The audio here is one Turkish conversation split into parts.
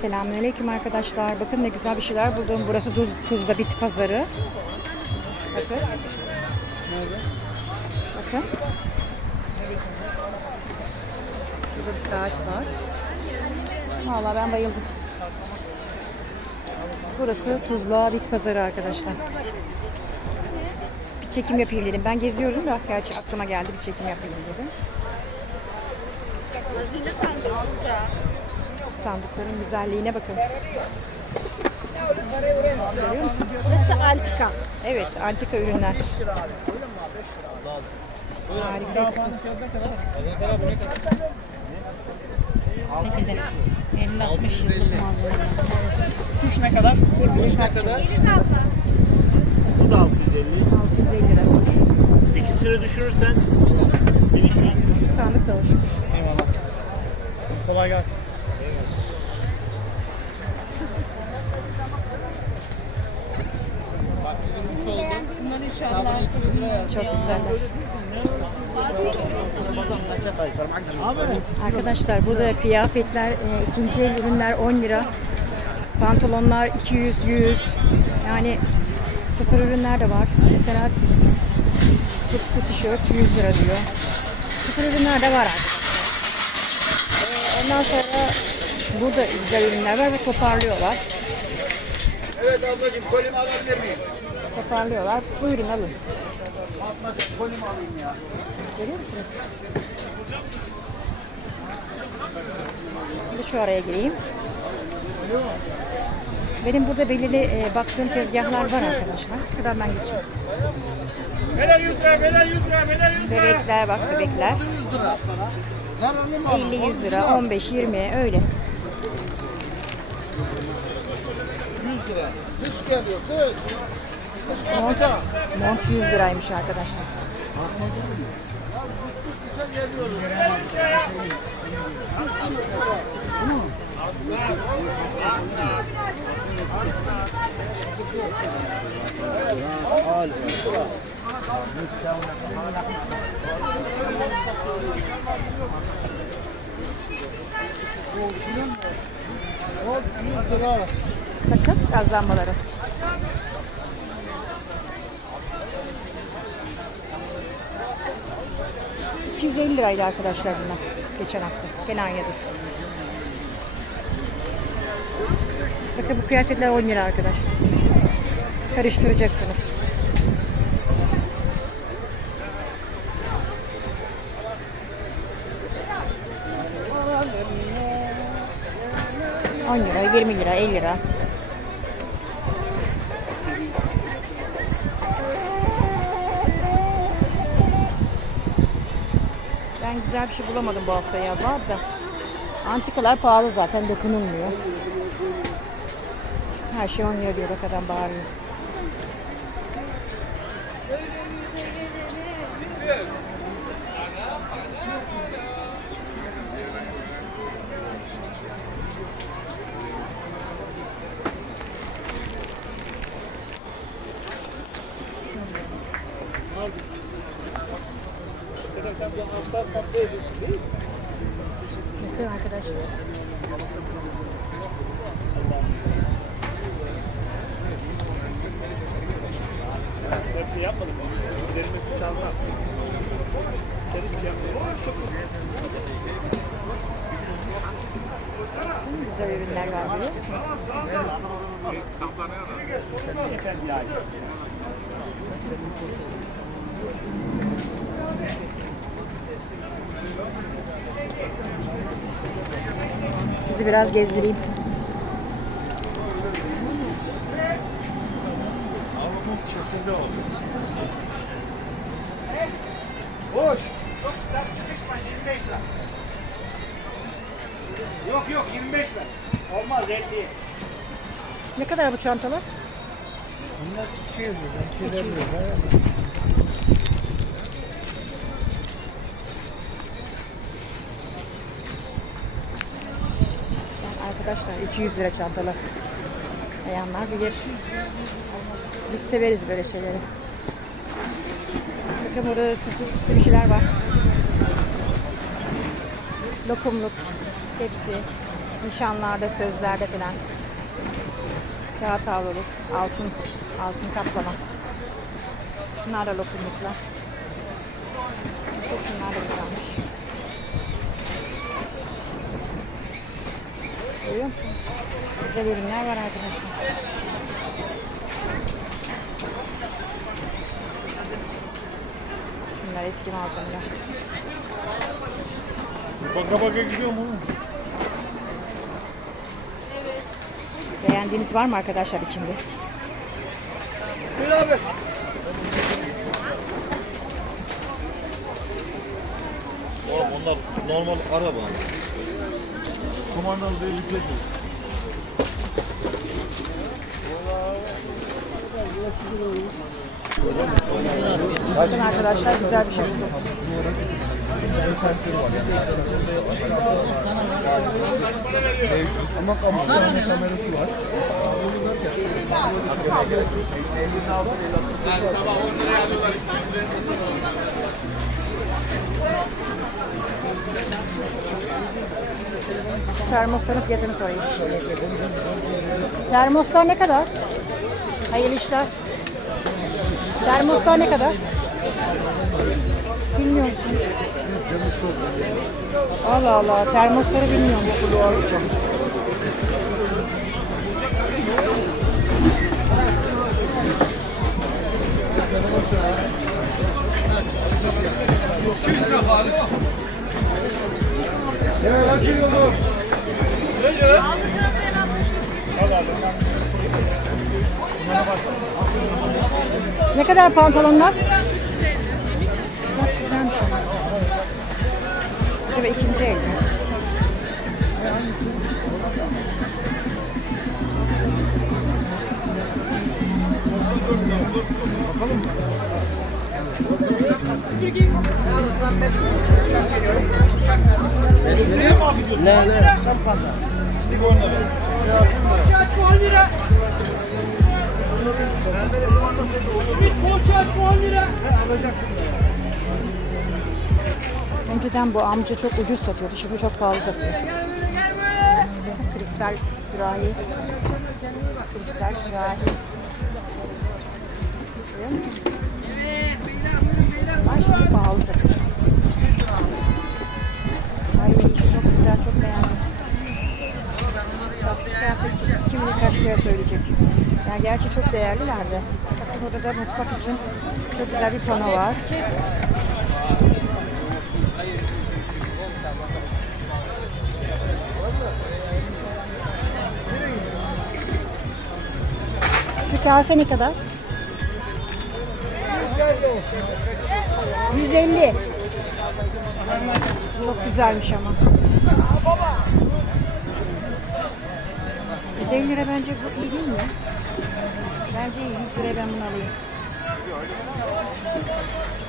Selamünaleyküm arkadaşlar. Bakın ne güzel bir şeyler buldum. Burası Tuz, Tuzla Bit Pazarı. Bakın. Bakın. Burada bir saat var. Vallahi ben bayıldım. Burası Tuzla Bit Pazarı arkadaşlar. Bir çekim yapayım dedim. Ben geziyorum da gerçi aklıma geldi bir çekim yapayım dedim. Hazine burada. Sandıkların güzelliğine bakın. Görüyor musunuz? Burası antika. Evet, antika ürünler. Harika. Ne kadar? 50-60 yıllık. Kuş ne kadar? Kuş ne kadar? Yeliz abla. Bu da 650. 650 lira kuş. İkisini düşürürsen 1200. Şu sandık da hoş. Eyvallah. Kolay gelsin. Çok. Abi. Arkadaşlar burada kıyafetler, e, ikinci el ürünler 10 lira. Pantolonlar 200, 100. Yani sıfır ürünler de var. Mesela tutku tişört 100 lira diyor. Sıfır ürünler de var arkadaşlar. E, ondan sonra burada güzel ürünler var ve toparlıyorlar. Evet ablacığım kolimi alabilir miyim? Toparlıyorlar. Buyurun alın. Görüyor musunuz? Şimdi şu araya gireyim. Benim burada belirli e, baktığım tezgahlar var arkadaşlar. Şuradan ben geçeyim. Neler 100 lira, neler 100 lira, neler 100 lira. Bebekler bak bebekler. Zararlı mı? 50-100 lira, 15-20 öyle. 100 lira. Kış geliyor, kış. Mont, mont 100 liraymış arkadaşlar. Kışa geliyoruz. ...250 liraydı arkadaşlar bunlar. Geçen hafta. Kenanya'da. Bakın bu kıyafetler 10 lira arkadaşlar. Karıştıracaksınız. ...10 lira, 20 lira, 50 lira. Güzel bir şey bulamadım bu hafta ya. Var da. Antikalar pahalı zaten dokunulmuyor. Her şey 10 lira diyor bak adam bağırıyor. Bakın arkadaşlar. Hepsi yapmadık. Üzerine tutarlar. Senin Güzel ürünler var biliyor musunuz? Efendi yani. Sizi biraz gezdireyim. Kesildi oldu. Boş. Çok güzel sıkışma 25 lira. Yok yok 25 lira. Olmaz 50. Ne kadar bu çantalar? Bunlar 200 lira, 250 lira. Arkadaşlar 200 lira çantalar. Bayanlar bilir. Biz severiz böyle şeyleri. Bakın burada süslü süslü bir şeyler var. Lokumluk. Hepsi. Nişanlarda, sözlerde falan. Kağıt havluluk, altın, altın kaplama. Bunlar da lokumluklar. Çok bunlar da güzelmiş. Görüyor musunuz? Güzel ürünler var arkadaşlar. Şunlar eski malzemeler. Baka baka gidiyor mu? Beğendiğiniz var mı arkadaşlar içinde? Buyur abi. Oğlum onlar normal araba. Kumandalı değil, yüksek değil. Bakın arkadaşlar güzel bir şey. Ama kamerası kamerası var. Termosların fiyatını sorayım. Termoslar ne kadar? Hayırlı işler. Termoslar ne kadar? Bilmiyorum. Allah Allah termosları bilmiyorum. Evet açıyorum. Ne kadar pantolonlar? Bak güzelmiş. Tabii ikinci el. Önceden bu amca çok ucuz satıyordu. Şimdi çok pahalı satıyor. Kristal sürahi. Kristal sürahi. Görüyor musunuz? Gerçi çok değerliler de. Bakın burada da mutfak için çok güzel bir pano var. Şu kase ne kadar? 150. Çok güzelmiş ama. 150 lira bence bu iyi değil mi? Bence iyi. 100 liraya ben bunu alayım.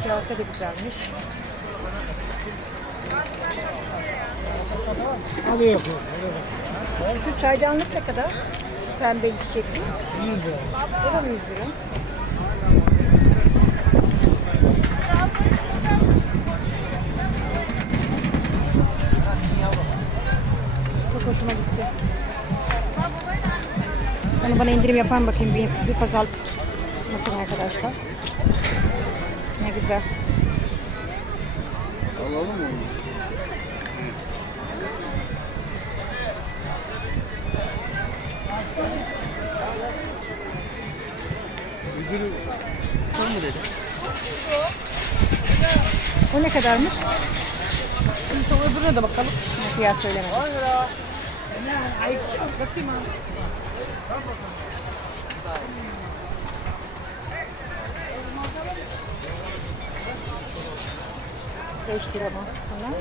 Kase de güzelmiş. Şu çaydanlık ne kadar? Şu pembe çiçekli. 100 lira. O da mı 100 lira? Şu Çok hoşuma gitti. Hani bana indirim yapar mı bakayım bir, bir pazarlık bakın arkadaşlar. Ne güzel. Alalım mı onu? O ne kadarmış? Öbürüne de bakalım. Fiyat söylemedim. Beş lira mı? Bunlar mı?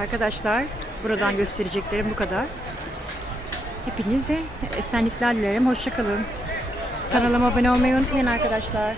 Arkadaşlar buradan göstereceklerim bu kadar. Hepinize esenlikler dilerim. Hoşçakalın. Kanalıma abone olmayı unutmayın arkadaşlar.